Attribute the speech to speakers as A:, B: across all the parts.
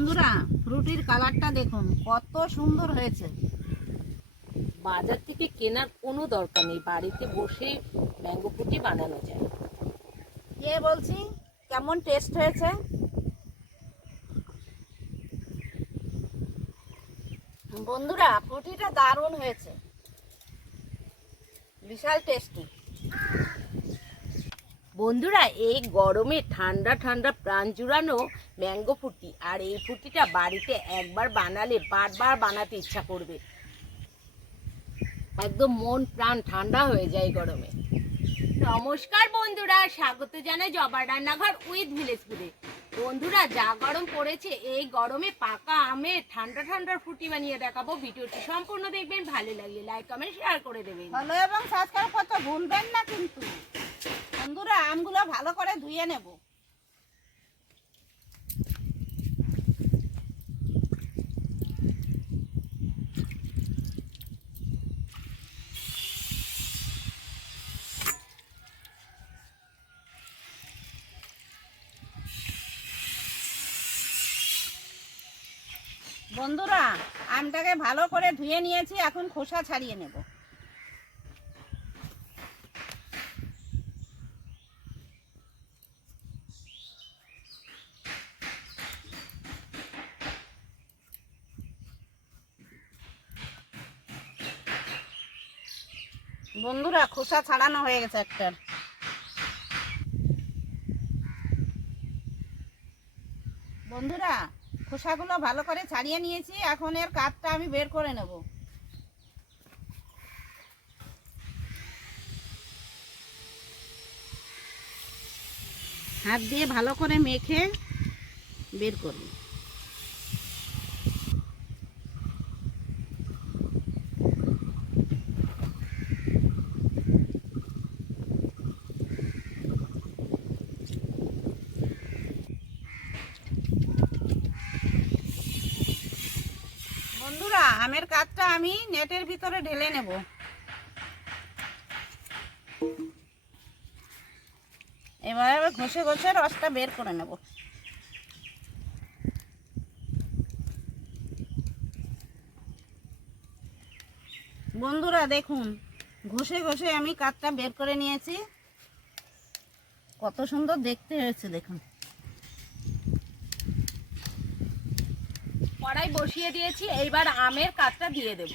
A: বন্ধুরা ফ্রুটির কালারটা দেখুন কত সুন্দর হয়েছে।
B: বাজার থেকে কেনার কোনো দরকার নেই বাড়িতে বসে ম্যাঙ্গো ফুটি বানানো যায়।
A: কে বলছি? কেমন টেস্ট হয়েছে? বন্ধুরা ফ্রুটিটা দারুণ হয়েছে। বিশাল টেস্টি
B: বন্ধুরা এই গরমে ঠান্ডা ঠান্ডা প্রাণ জুড়ানো ম্যাঙ্গো ফুটি আর এই ফুটিটা বাড়িতে একবার বানালে বারবার বানাতে ইচ্ছা করবে। একদম মন প্রাণ ঠান্ডা হয়ে যায় গরমে। নমস্কার বন্ধুরা, স্বাগত জানাই জবার রান্নাঘর উইথ ভিলেজ ফুডে। বন্ধুরা, যা গরম পড়েছে, এই গরমে পাকা আমে ঠান্ডা ঠান্ডার ফুটি বানিয়ে দেখাবো। ভিডিওটি সম্পূর্ণ দেখবেন, ভালো লাগলে লাইক, কমেন্ট, শেয়ার করে দেবেন।
A: ভালো এবং সাবস্ক্রাইব করতে ভুলবেন না কিন্তু। বন্ধুরা, আমগুলো ভালো করে ধুয়ে নেব। বন্ধুরা, আমটাকে ভালো করে ধুয়ে নিয়েছি, এখন খোসা ছাড়িয়ে নেব। বন্ধুরা, খোসা ছাড়ানো হয়ে গেছে একটার বন্ধুরা খোসাগুলো ভালো করে ছাড়িয়ে নিয়েছি। এখন এর কাঠটা আমি বের করে নেব। হাত দিয়ে ভালো করে মেখে বের করব। বন্ধুরা, আমের কাঠটা আমি নেটের ভিতরে ঢেলে নেব। এবার ঘষে ঘষে রসটা বের করে নেব। বন্ধুরা, দেখুন, ঘষে ঘষে আমি কাঠটা বের করে নিয়েছি। কত সুন্দর দেখতে হয়েছে, দেখুন।
B: কড়াই বসিয়ে দিয়েছি, এইবার আমের কাঠটা দিয়ে দেব।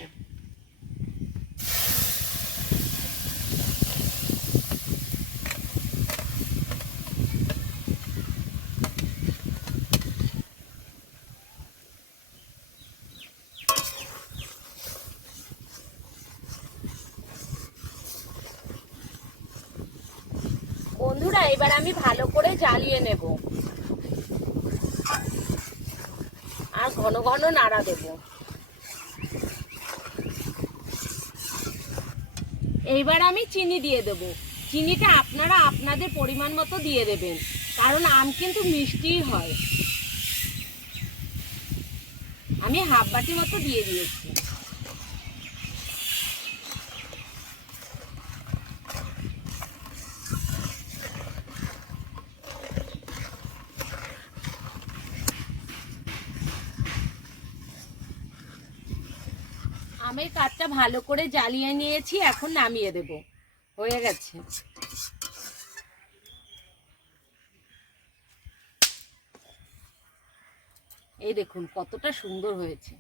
B: বন্ধুরা, এবার আমি ভালো করে জ্বালিয়ে নেব। আর ঘন ঘন নাড়া দেব। এইবার আমি চিনি দিয়ে দেব। চিনিটা আপনারা আপনাদের পরিমাণ মতো দিয়ে দেবেন, কারণ আম কিন্তু মিষ্টি হয়। আমি হাফ বাটি মতো দিয়ে দিয়েছি। আমের কাঠটা ভালো করে জ্বালিয়ে নিয়েছি, এখন নামিয়ে দেব। হয়ে গেছে। এই দেখুন, কতটা সুন্দর হয়েছে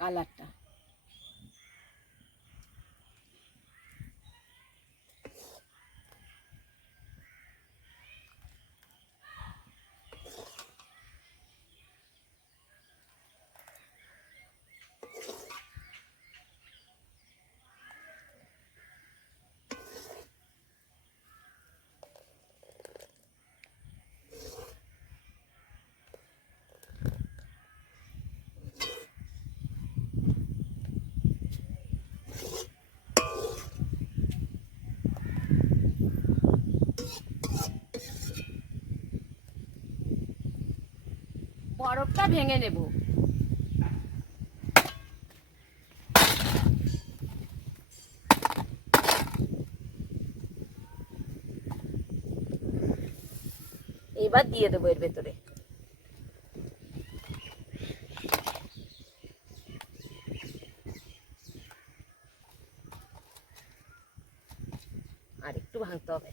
B: কালারটা। বরফটা ভেঙে নেব। এবার দিয়ে দেবো এর ভেতরে হবে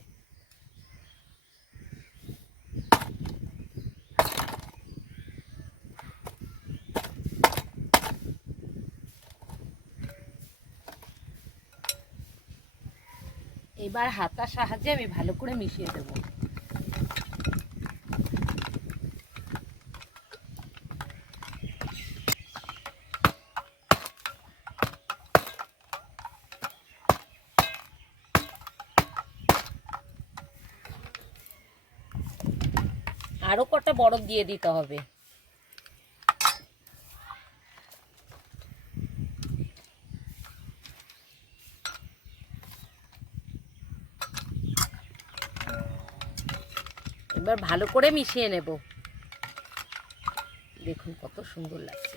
B: এবার হাতার সাহায্যে আমি ভালো করে মিশিয়ে দেবো। আরও কটা বরফ দিয়ে দিতে হবে। এবার ভালো করে মিশিয়ে নেব। দেখুন কত সুন্দর লাগছে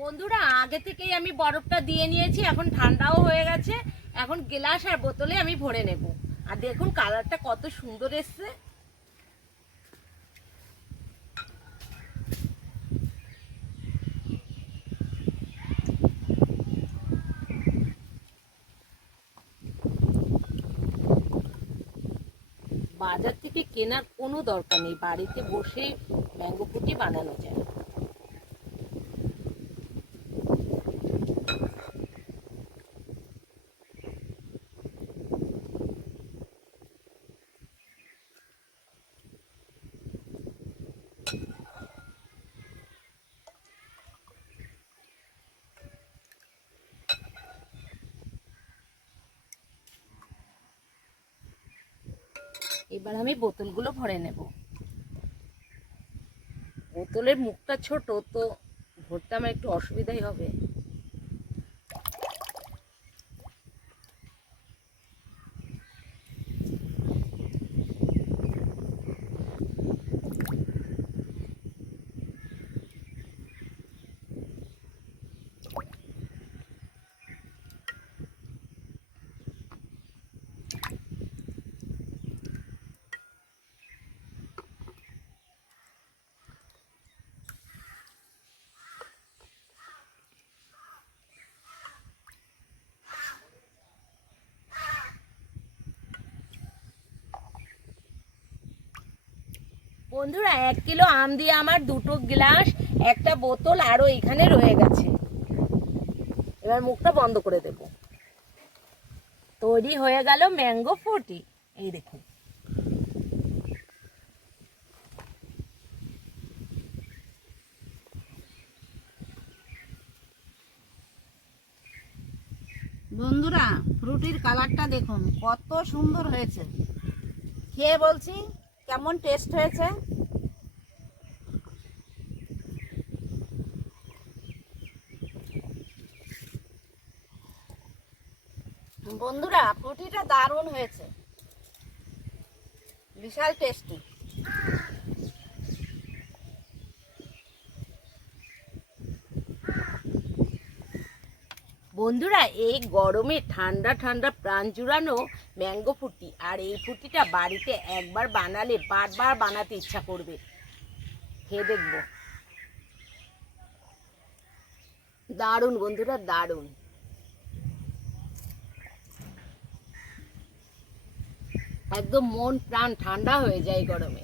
B: বন্ধুরা, আগে থেকেই আমি বরফটা দিয়ে নিয়েছি, এখন ঠান্ডাও হয়ে গেছে। এখন গ্লাস আর বোতলে আমি ভরে নেব। আর দেখুন কালারটা কত সুন্দর এসছে। বাজার থেকে কেনার কোনো দরকার নেই, বাড়িতে বসে ম্যাঙ্গো ফুটি বানানো যায়। এবার আমি বোতলগুলো ভরে নেব। বোতলের মুখটা ছোট তো ভরতে আমার একটু অসুবিধাই হবে। বন্ধুরা, এক কিলো আম দিয়ে আমার দুটো গ্লাস, একটা বোতল, আরও এখানে রয়ে গেছে। এবার মুখটা বন্ধ করে দেব। তৈরি হয়ে গেল ম্যাঙ্গো ফুটি এই দেখুন।
A: বন্ধুরা, ফ্রুটির কালারটা দেখুন, কত সুন্দর হয়েছে। খেয়ে বলছি কেমন টেস্ট হয়েছে? বন্ধুরা ফ্রুটিটা দারুণ হয়েছে। বিশাল টেস্টি।
B: বন্ধুরা, এই গরমে ঠান্ডা ঠান্ডা প্রাণ জুড়ানো ম্যাঙ্গো ফুটি আর এই ফুটিটা বাড়িতে একবার বানালে বারবার বানাতে ইচ্ছা করবে। খেয়ে দেখব। দারুণ বন্ধুরা, দারুণ। একদম মন প্রাণ ঠান্ডা হয়ে যায় গরমে।